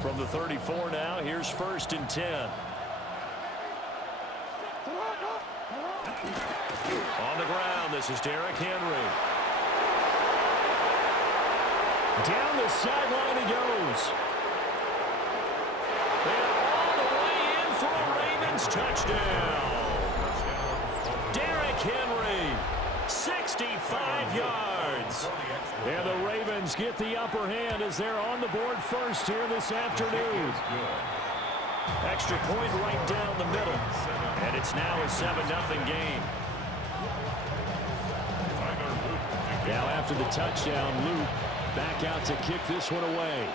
From the 34 now, here's 1st and 10. On the ground, this is Derrick Henry. Down the sideline he goes. And all the way in for a Ravens touchdown. Derrick Henry, 65 yards. And the Ravens get the upper hand as they're on the board first here this afternoon. Extra point right down the middle. And it's now a 7-0 game. Now after the touchdown, Luke back out to kick this one away.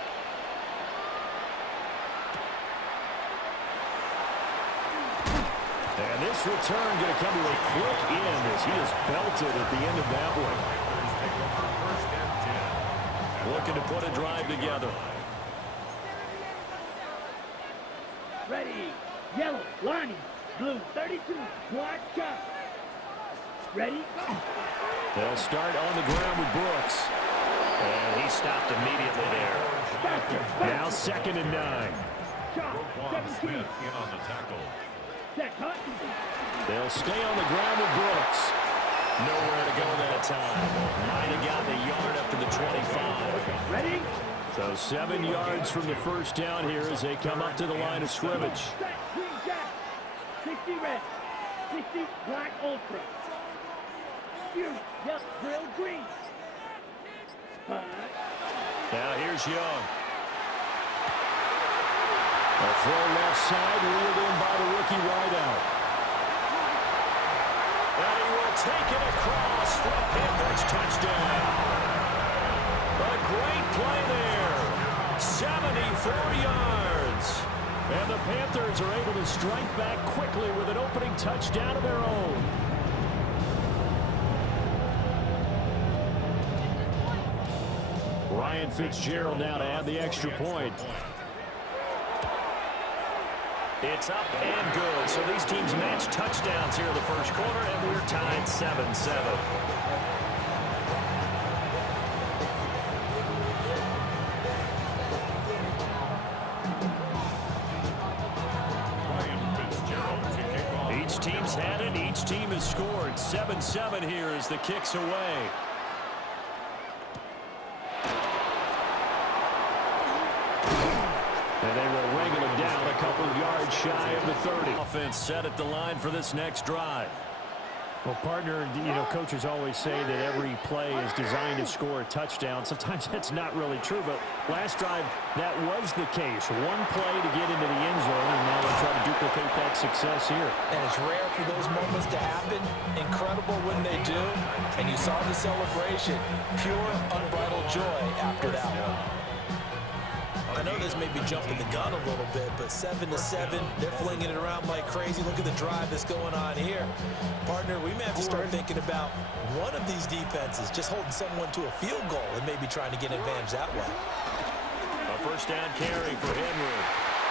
And this return going to come to a quick end as he is belted at the end of that one. Looking to put a drive together. Ready, yellow, Lonnie, blue, 32, black, chop. Ready? They'll start on the ground with Brooks. And he stopped immediately there. Now 2nd and 9. Chop, 17. In on the tackle. They'll stay on the ground with Brooks. Nowhere to go that time. Might have gotten a yard up to the 25. Ready? So 7 yards from the first down here as they come up to the line of scrimmage. 60 red, 60 black ultra. Yep, grill green. Now here's Young. A throw left side, reeled in by the rookie wideout. And he will take it across for a Panthers touchdown. A great play there. 74 yards. And the Panthers are able to strike back quickly with an opening touchdown of their own. Ryan Fitzgerald now to add the extra point. It's up and good. So these teams match touchdowns here in the first quarter, and we're tied 7-7. Each team's had it. Each team has scored. 7-7 here as the kick's away. And they will wrangle him down a couple yards shy of the 30. Offense set at the line for this next drive. Well, partner, coaches always say that every play is designed to score a touchdown. Sometimes that's not really true, but last drive, that was the case. One play to get into the end zone, and now they'll try to duplicate that success here. And it's rare for those moments to happen. Incredible when they do. And you saw the celebration. Pure, unbridled joy after that one. I know this may be jumping the gun a little bit, but 7-7, they're flinging it around like crazy. Look at the drive that's going on here. Partner, we may have to start thinking about one of these defenses just holding someone to a field goal and maybe trying to get an advantage that way. A first down carry for Henry.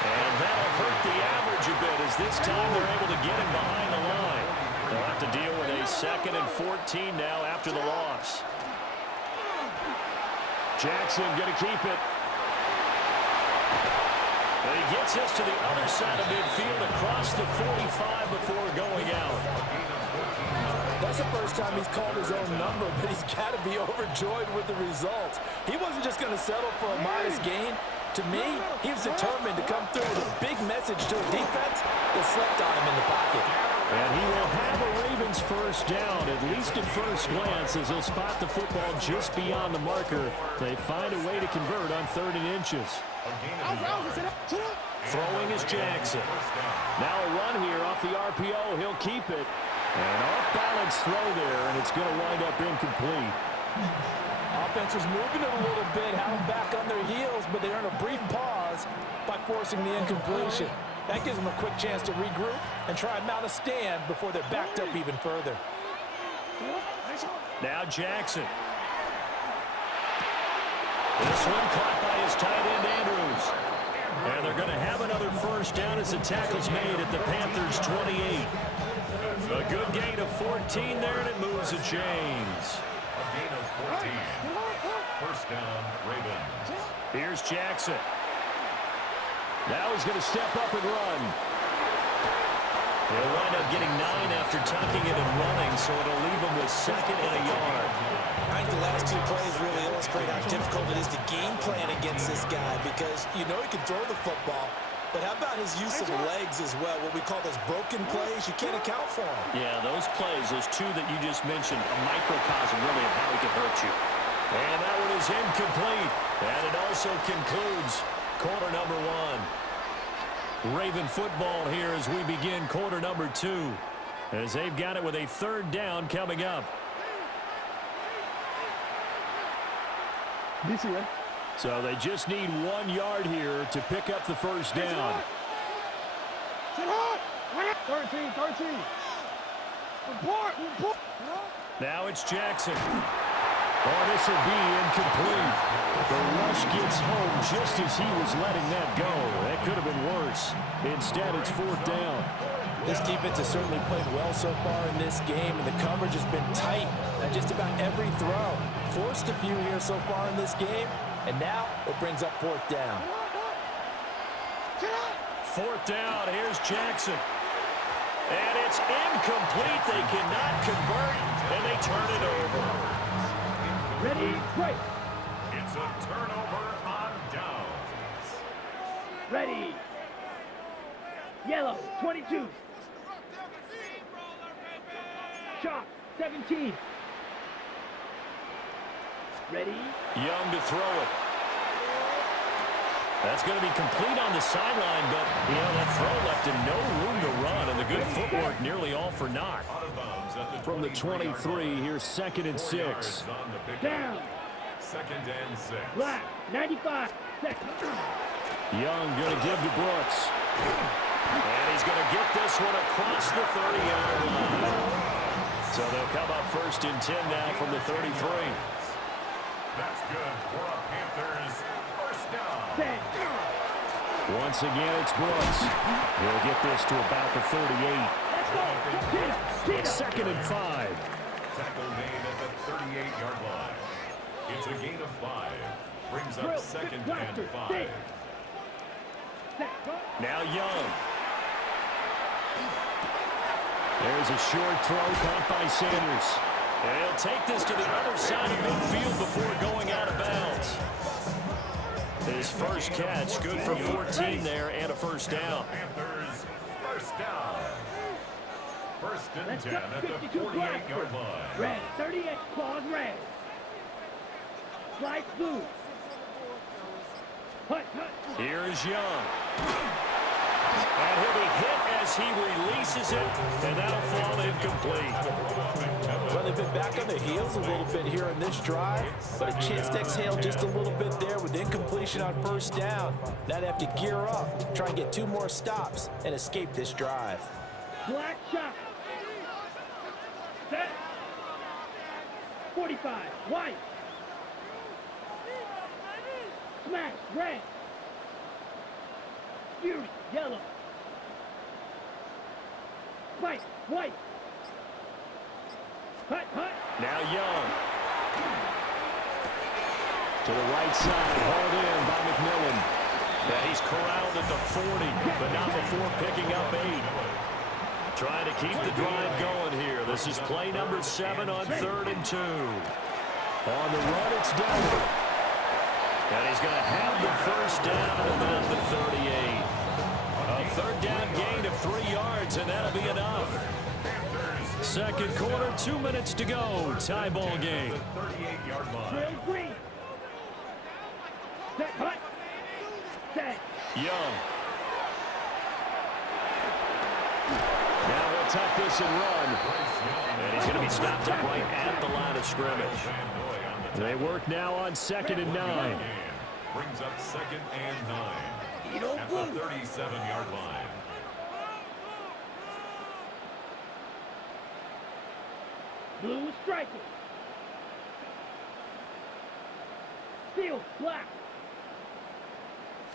And that'll hurt the average a bit as this time they're able to get him behind the line. They'll have to deal with a 2nd and 14 now after the loss. Jackson going to keep it. And he gets us to the other side of midfield across the 45 before going out. That's the first time he's called his own number, but he's got to be overjoyed with the results. He wasn't just going to settle for a modest gain. To me, he was determined to come through with a big message to a defense that slept on him in the pocket. And he will have a Ravens first down, at least at first glance, as he'll spot the football just beyond the marker. They find a way to convert on 3rd and inches. Throwing is Jackson. Now a run here off the RPO. He'll keep it. An off-balance throw there, and it's going to wind up incomplete. Offense was moving it a little bit, had them back on their heels, but they earned a brief pause by forcing the incompletion. That gives them a quick chance to regroup and try and mount a stand before they're backed up even further. Now Jackson. This one caught by his tight end, Andrews. And they're going to have another first down as the tackle's made at the Panthers' 28. A good gain of 14 there, and it moves the chains. A gain of 14. First down, Ravens. Here's Jackson. Now he's going to step up and run. He'll wind up getting 9 after tucking it and running, so it'll leave him with 2nd and a yard. I think the last 2 plays really illustrate how difficult it is to game plan against this guy because you know he can throw the football, but how about his use of legs as well, what we call those broken plays? You can't account for them. Yeah, those plays, those 2 that you just mentioned, a microcosm really of how he can hurt you. And that one is incomplete. And it also concludes quarter number 1. Raven football here as we begin quarter number 2. As they've got it with a 3rd down coming up. So they just need 1 yard here to pick up the first down. 13. Report. Now it's Jackson. Oh, this will be incomplete. The rush gets home just as he was letting that go. That could have been worse. Instead, it's 4th down. This defense has certainly played well so far in this game, and the coverage has been tight on just about every throw. Forced a few here so far in this game, and now it brings up 4th down. 4th down, here's Jackson. And it's incomplete. They cannot convert, and they turn it over. Ready, break. It's a turnover on downs. Ready. Yellow, 22. Chalk, 17. Ready. Young to throw it. That's going to be complete on the sideline, but, that throw left him no room to run, and the good footwork nearly all for naught. From the 23, here's 2nd and 6. Down. 2nd and 6. Black, 95. Second. Young going to give to Brooks. And he's going to get this one across the 30-yard line. So they'll come up 1st and 10 now from the 33. That's good for a Panthers first down. Once again, it's Brooks. He'll get this to about the 38. Let's go. 2nd and 5. Tackle made at the 38-yard line. It's a gain of 5. Brings up 2nd and 5. Now Young. There's a short throw caught by Sanders. And he'll take this to the other side of midfield before going out of bounds. His first catch, good for 14 there and a first down. Panthers first down. 1st and 10 at the 48-yard line. Red, 38, claws red. Slice blue. Hut. Here is Young. And he'll be hit as he releases it, and that'll fall incomplete. Well, they've been back on their heels a little bit here in this drive, but a chance to exhale just a little bit there with incompletion on 1st down. Now they have to gear up, try and get 2 more stops, and escape this drive. Black shot. Set. 45, white. Smash, red. Fury, yellow. Spike, white. Hut. Now Young. To the right side, hauled in by McMillan. And he's corralled at the 40, but not before picking up 8. Trying to keep the drive going here. This is play number 7 on 3rd and 2. On the run, it's Delaware. And he's going to have the first down at about the 38. A 3rd down gain of 3 yards, and that'll be enough. 2nd quarter, 2 minutes to go. Tie ball game. 38-yard line. Trail green. Set, hut. Set. Young. Now he'll tuck this and run. And he's going to be stopped up right at the line of scrimmage. They work now on 2nd and 9. Brings up 2nd and 9 at the 37-yard line. Blue striker. Steel, black.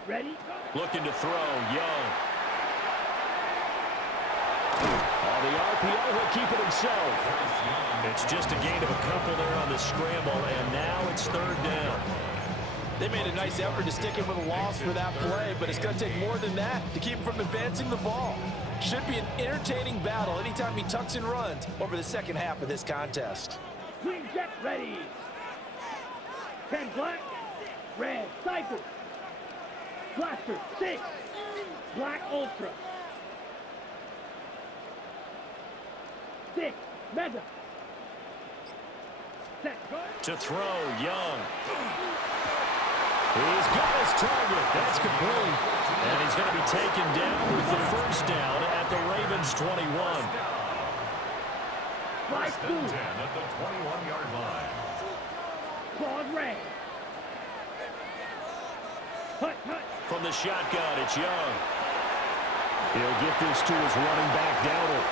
Ready? Looking to throw, Young. On the RPO, he'll keep it himself. It's just a gain of a couple there on the scramble, and now it's third down. They made a nice effort to stick him with a loss for that play, but it's going to take more than that to keep him from advancing the ball. Should be an entertaining battle anytime he tucks and runs over the second half of this contest. Green jet ready. 10 black, red cycle. Blaster 6, black ultra. 6, mega. Set. To throw, Young. He's got his target. That's complete. And he's going to be taken down with the first down at the Ravens 21. Five, 2. 10 at the 21-yard line. Claude red. Hut, hut. From the shotgun, it's Young. He'll get this to his running back, Dowdle.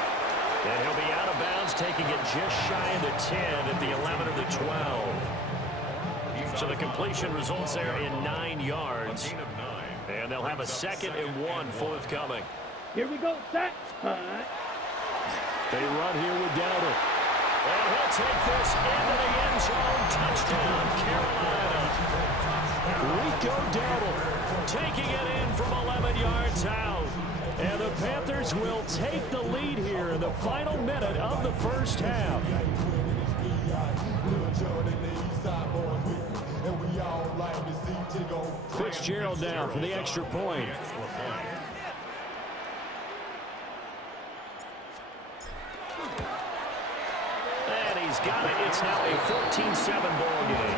And he'll be out of bounds, taking it just shy of the 10 at the 11 or the 12. So the completion results there in 9 yards. And they'll have a 2nd and 1 forthcoming. Here we go, set. Hut. They run here with Dowdle. And he'll take this into the end zone. Touchdown, Carolina. Rico Dowdle taking it in from 11 yards out. And the Panthers will take the lead here in the final minute of the first half. Fitzgerald now for the extra point. And he's got it. It's now a 14-7 ball game.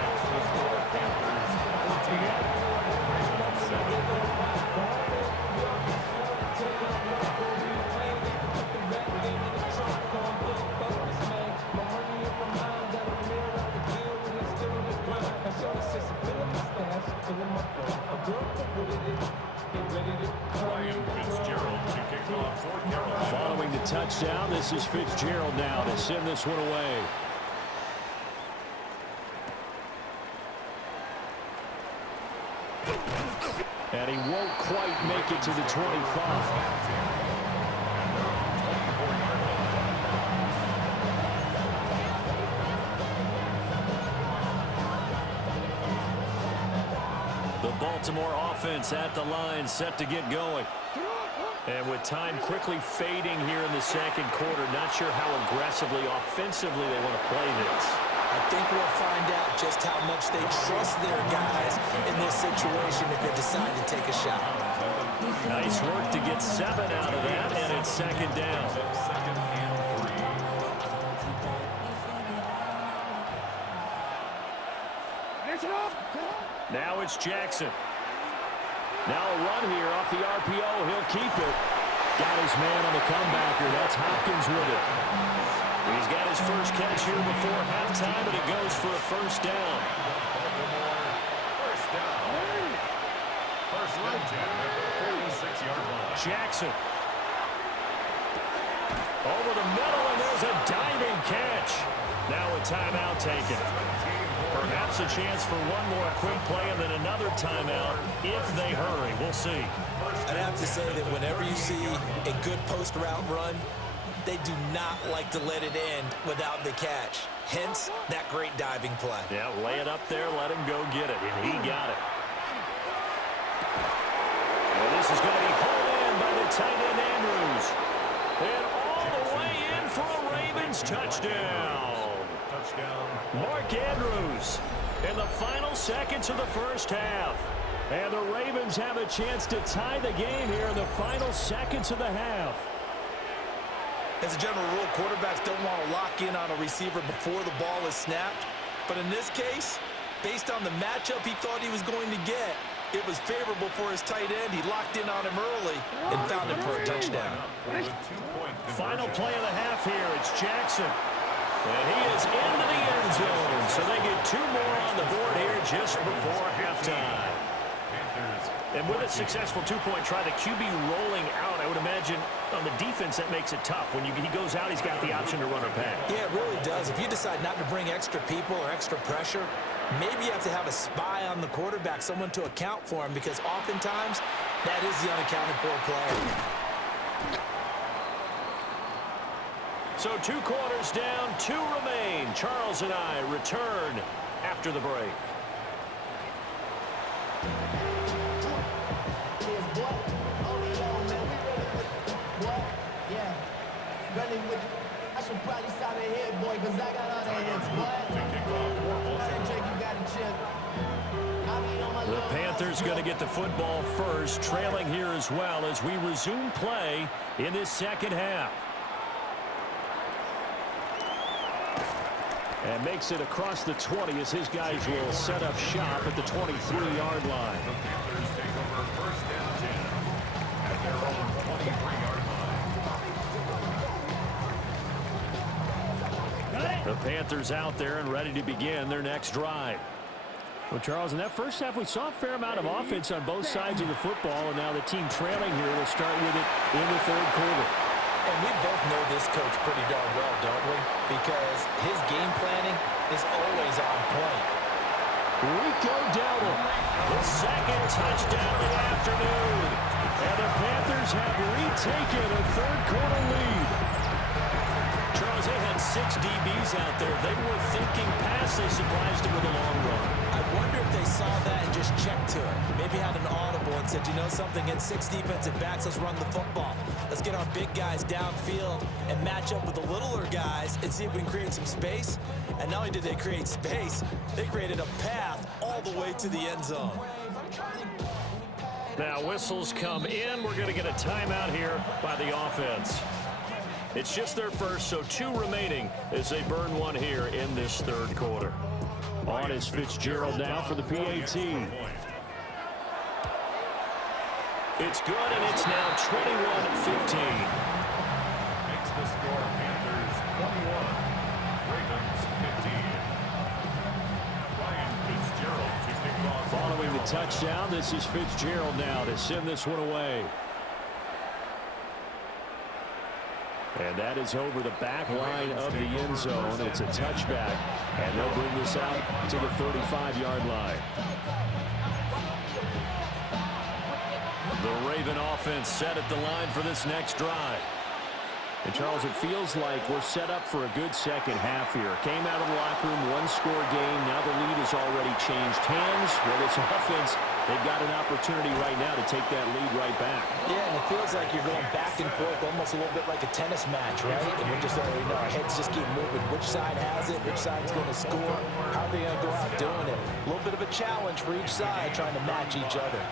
Following the touchdown, this is Fitzgerald now to send this one away. And he won't quite make it to the 25. Baltimore offense at the line, set to get going. And with time quickly fading here in the second quarter, not sure how aggressively, offensively they want to play this. I think we'll find out just how much they trust their guys in this situation if they decide to take a shot. Nice work to get 7 out of that, and it's 2nd down. Now it's Jackson. Now a run here off the RPO. He'll keep it. Got his man on the comebacker. That's Hopkins with it. He's got his first catch here before halftime, and it goes for a first down. First down. First and 10 at the 46-yard line. Jackson. Over the middle, and there's a diving catch. Now a timeout taken. Perhaps a chance for one more quick play and then another timeout if they hurry. We'll see. I'd have to say that whenever you see a good post route run, they do not like to let it end without the catch. Hence, that great diving play. Yeah, lay it up there, let him go get it, and he got it. Well, this is going to be pulled in by the tight end Andrews. And all the way in for a Ravens touchdown. Mark Andrews in the final seconds of the first half. And the Ravens have a chance to tie the game here in the final seconds of the half. As a general rule, quarterbacks don't want to lock in on a receiver before the ball is snapped. But in this case, based on the matchup he thought he was going to get, it was favorable for his tight end. He locked in on him early and found him for a touchdown. Final play of the half here. It's Jackson. And he is into the end zone. So they get 2 more on the board here just before halftime. And with a successful 2-point try, the QB rolling out, I would imagine on the defense that makes it tough. When he goes out, he's got the option to run or pass. Yeah, it really does. If you decide not to bring extra people or extra pressure, maybe you have to have a spy on the quarterback, someone to account for him, because oftentimes that is the unaccounted for player. So 2 quarters down, 2 remain. Charles and I return after the break. I should probably stop it here, boy, because I got other hits, The Panthers going to get the football first, trailing here as well as we resume play in this second half. And makes it across the 20 as his guys will set up shop at the 23-yard line. The Panthers take over first down 10 at their own 23-yard line. The Panthers out there and ready to begin their next drive. Well, Charles, in that first half, we saw a fair amount of offense on both sides of the football, and now the team trailing here will start with it in the third quarter. And we both know this coach pretty darn well, don't we? Because his game planning is always on point. Rico Dowdle. The second touchdown of the afternoon. And the Panthers have retaken a third quarter lead. Charles, they had 6 DBs out there. They were thinking pass. They surprised him with a long run. I wonder if they saw that and just checked to it. Maybe had an audible and said, you know something, get 6 defensive backs, let's run the football. Let's get our big guys downfield and match up with the littler guys and see if we can create some space. And not only did they create space, they created a path all the way to the end zone. Now whistles come in. We're going to get a timeout here by the offense. It's just their first, so 2 remaining as they burn one here in this third quarter. On is Fitzgerald now for the PAT. It's good, and it's now 21-15. Makes the score Panthers 21, Ravens 15. Ryan Fitzgerald to kick off. Following the touchdown, this is Fitzgerald now to send this one away. And that is over the back line of the end zone. It's a touchback, and they'll bring this out to the 35-yard line. The Raven offense set at the line for this next drive. And, Charles, it feels like we're set up for a good second half here. Came out of the locker room, 1-score game. Now the lead has already changed hands. Well, this offense, they've got an opportunity right now to take that lead right back. Yeah, and it feels like you're going back and forth, almost a little bit like a tennis match, right? And we're just already know our heads just keep moving. Which side has it? Which side's going to score? How are they going to go out doing it? A little bit of a challenge for each side, trying to match each other.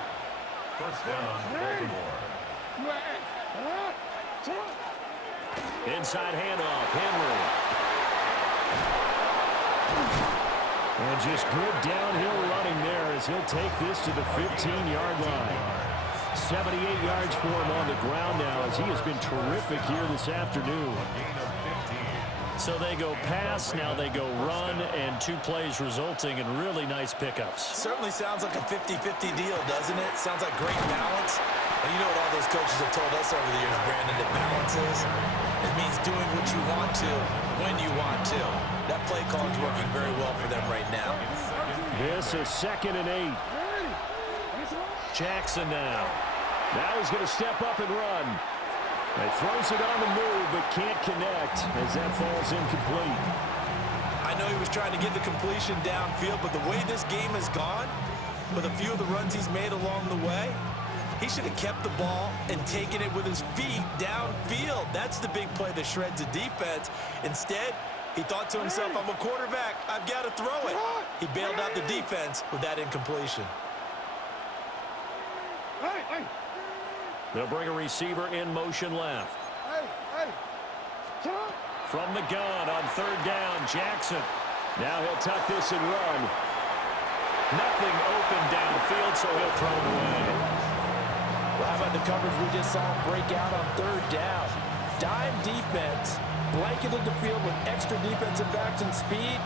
First down, Baltimore. Inside handoff, Henry. And just good downhill running there as he'll take this to the 15-yard line. 78 yards for him on the ground now as he has been terrific here this afternoon. So they go pass, now they go run, and 2 plays resulting in really nice pickups. Certainly sounds like a 50-50 deal, doesn't it? Sounds like great balance. And you know what all those coaches have told us over the years, Brandon, that balance is? It means doing what you want to, when you want to. That play call is working very well for them right now. This is 2nd and 8. Jackson now. Now he's going to step up and run. He throws it on the move, but can't connect as that falls incomplete. I know he was trying to get the completion downfield, but the way this game has gone, with a few of the runs he's made along the way, he should have kept the ball and taken it with his feet downfield. That's the big play that shreds the defense. Instead, he thought to himself, I'm a quarterback, I've got to throw it. He bailed out the defense with that incompletion. They'll bring a receiver in motion left. From the gun on 3rd down, Jackson. Now he'll tuck this and run. Nothing open downfield, so he'll throw it away. Well, how about the coverage we just saw him break out on 3rd down? Dime defense, blanketed the field with extra defensive backs and speed,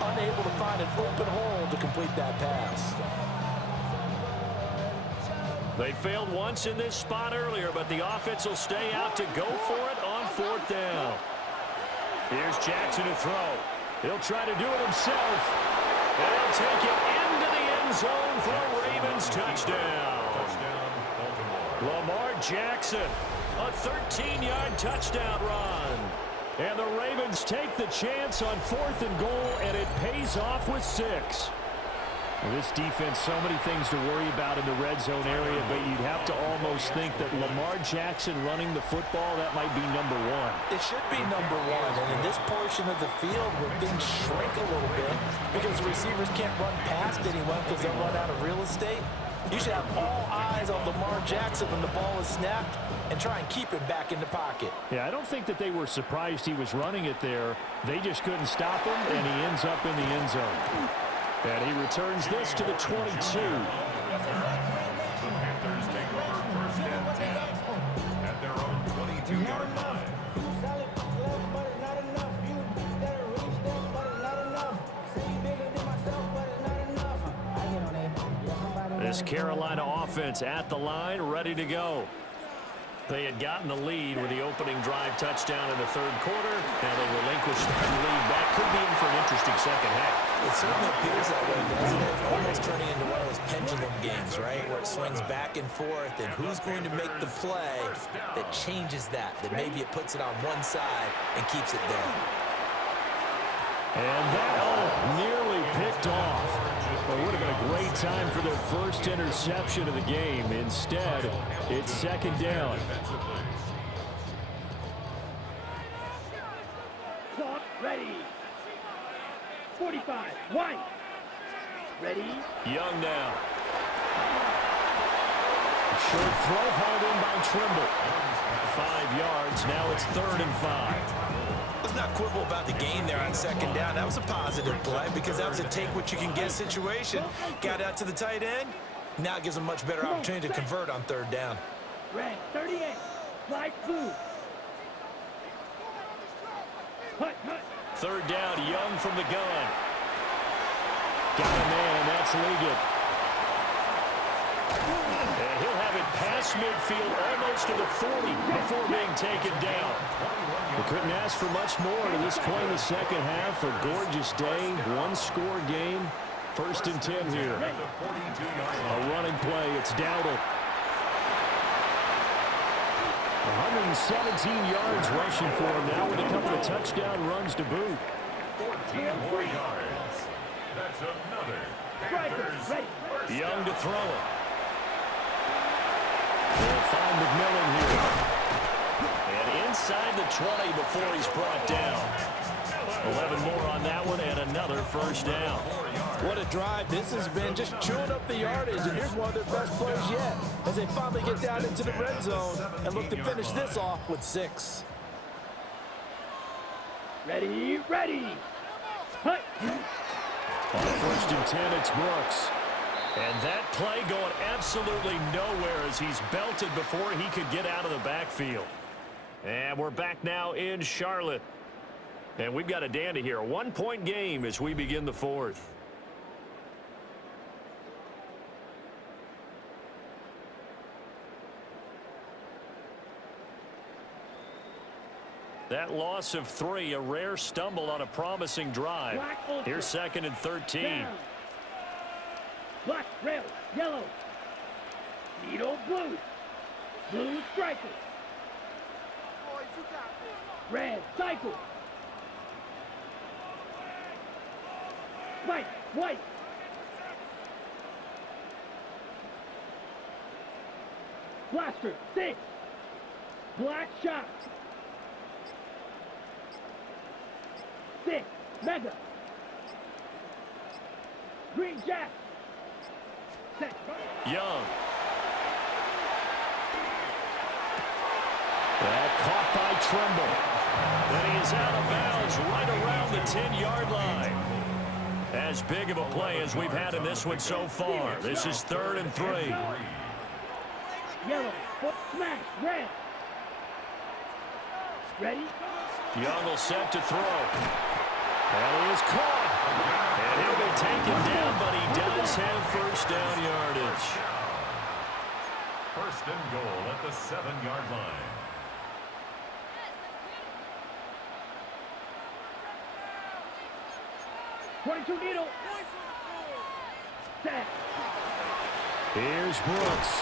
unable to find an open hole to complete that pass. They failed once in this spot earlier, but the offense will stay out to go for it on 4th down. Here's Jackson to throw. He'll try to do it himself. And he'll take it into the end zone for a Ravens touchdown. Lamar Jackson, a 13-yard touchdown run. And the Ravens take the chance on 4th and goal, and it pays off with 6. Well, this defense, so many things to worry about in the red zone area, but you'd have to almost think that Lamar Jackson running the football, that might be number 1. It should be number 1, and in this portion of the field where things shrink a little bit because the receivers can't run past anyone because they'll run out of real estate, you should have all eyes on Lamar Jackson when the ball is snapped and try and keep him back in the pocket. Yeah, I don't think that they were surprised he was running it there. They just couldn't stop him, and he ends up in the end zone. And he returns this to the 22. The Panthers take over 1st and 10 at their own 22-yard line. This Carolina offense at the line, ready to go. They had gotten the lead with the opening drive touchdown in the 3rd quarter. Now they relinquish that lead. That could be in for an interesting second half. It certainly appears that way, doesn't it? Almost turning into one of those pendulum games, right? Where it swings back and forth, and who's going to make the play that changes that maybe it puts it on one side and keeps it there. And that, nearly picked off. Well, it would have been a great time for their first interception of the game. Instead, it's 2nd down. Clock ready. 45. White. Ready. Young now. Short throw hauled in by Trimble. 5 yards. Now it's 3rd and 5. Let's not quibble about the game there on 2nd down. That was a positive play because that was a take-what-you-can-get situation. Got out to the tight end. Now it gives them a much better opportunity to convert on 3rd down. Red 38. Light blue. Hut, hut. 3rd down, Young from the gun. Got a man, that's Liggett. And he'll have it past midfield, almost to the 40 before being taken down. We couldn't ask for much more to this point in the second half. A gorgeous day, 1-score game. 1st and 10 here. A running play, it's Dowdle. 117 yards rushing for him now with a couple of touchdown runs to boot. 14 more yards. That's another Panthers first Young to down. throw it. They'll find McMillan here. And inside the 20 before he's brought down. 11 more on that one and another 1st down. What a drive this has been, just chewing up the yardage, and here's one of their best plays yet as they finally get down into the red zone and look to finish this off with 6. Ready, ready. Hut. On 1st and 10, it's Brooks. And that play going absolutely nowhere as he's belted before he could get out of the backfield. And we're back now in Charlotte. And we've got a dandy here. A 1-point game as we begin the 4th. That loss of 3, a rare stumble on a promising drive. Here's 2nd and 13. Down. Black, red, yellow. Needle, blue. Blue striker. Red, cycle. White, white. Blaster, 6. Black shot. 6. Mega. Green jack. Set. Young. That caught by Trimble. And he is out of bounds right around the 10-yard line. As big of a play as we've had in this one so far. This is 3rd and 3. Yellow. Foot smash. Red. Ready? Young will set to throw. And he is caught. And he'll be taken down, but he does have 1st down yardage. 1st and goal at the 7-yard line. .22 needle. Set. Here's Brooks.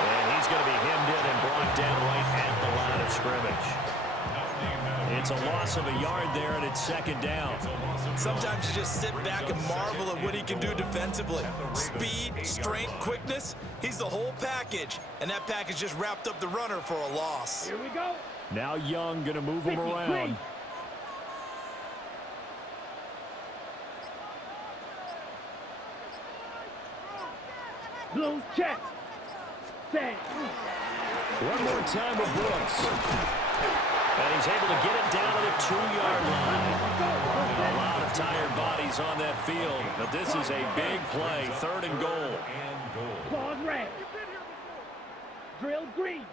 And he's going to be hemmed in and brought down right at the line of scrimmage. It's a loss of a yard there, and it's second down. Sometimes you just sit back and marvel at what he can do defensively. Speed, strength, quickness, he's the whole package. And that package just wrapped up the runner for a loss. Here we go. Now Young going to move him around. Blue check. Set. One more time with Brooks. And he's able to get it down to the 2-yard line. A lot of tired bodies on that field, but this is a big play, 3rd and goal. Claws red. Drill green.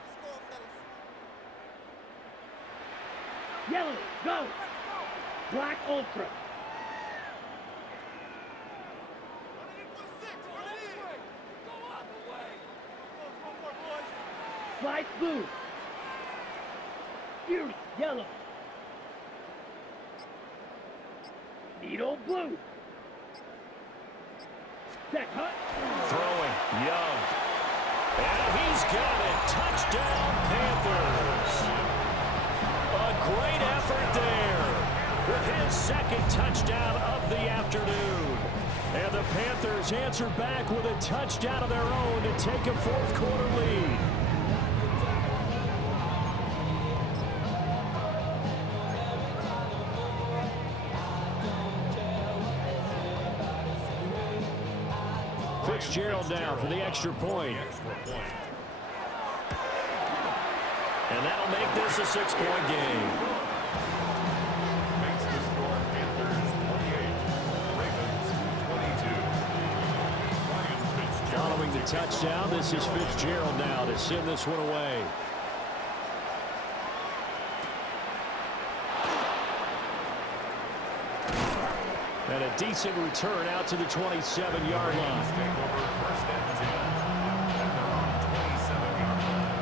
Yellow, go. Black ultra. Light blue. Fury, yellow. Needle blue. Set cut. Throwing, Young. And he's got it. Touchdown, Panthers. A great effort there with his 2nd touchdown of the afternoon. And the Panthers answer back with a touchdown of their own to take a 4th quarter lead. Fitzgerald now for the extra point. And that'll make this a 6-point game. Makes the score Panthers 28, Ravens 22. Following the touchdown, this is Fitzgerald now to send this one away. And a decent return out to the 27-yard line. Take over 1st and 10 at their own 27-yard line.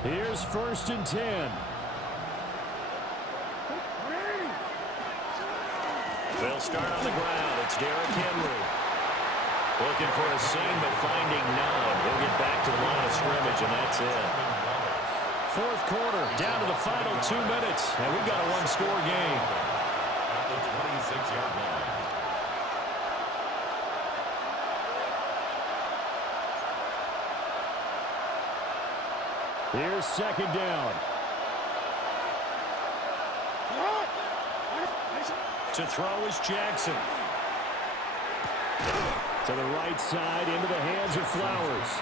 Here's 1st and 10. They'll start on the ground. It's Derrick Henry. Looking for a seam, but finding none. He'll get back to the line of scrimmage, and that's it. 4th quarter, down to the final 2 minutes, and we've got a 1-score game. At the 26-yard line. Here's 2nd down. To throw is Jackson. To the right side, into the hands of Flowers.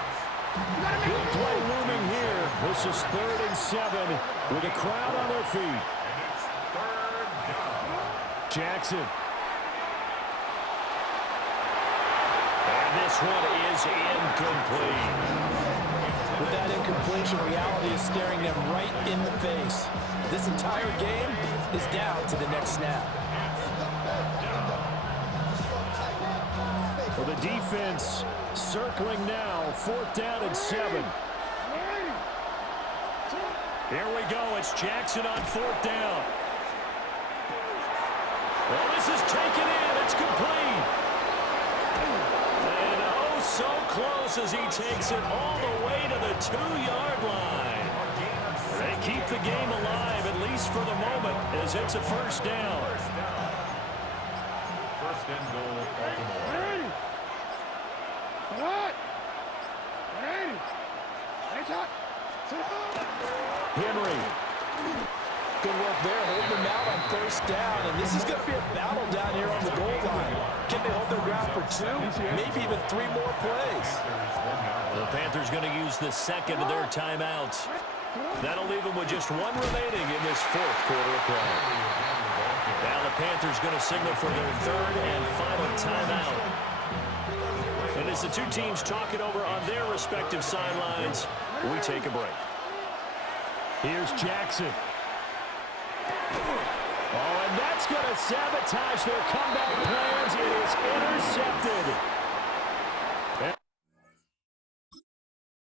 Big play looming here. This is 3rd and 7 with a crowd on their feet. And it's 3rd down. Jackson. And this one is incomplete. With that incompletion, reality is staring them right in the face. This entire game is down to the next snap. For the defense, circling now, 4th down and 7. Here we go. It's Jackson on 4th down. Well, this is taken in. It's complete. And oh, so close as he takes it all the way to the 2-yard line. They keep the game alive, at least for the moment, as it's a 1st down. 1st and goal, Baltimore. Henry. Good work there, holding them out on 1st down, and this is going to be a battle down here on the goal line. Can they hold their ground for 2, maybe even 3 more plays? The Panthers going to use the 2nd of their timeouts. That'll leave them with just 1 remaining in this 4th quarter of play. Now the Panthers going to signal for their 3rd and final timeout. And as the 2 teams talk it over on their respective sidelines, we take a break. Here's Jackson. Oh, and that's going to sabotage their comeback plans. It is intercepted.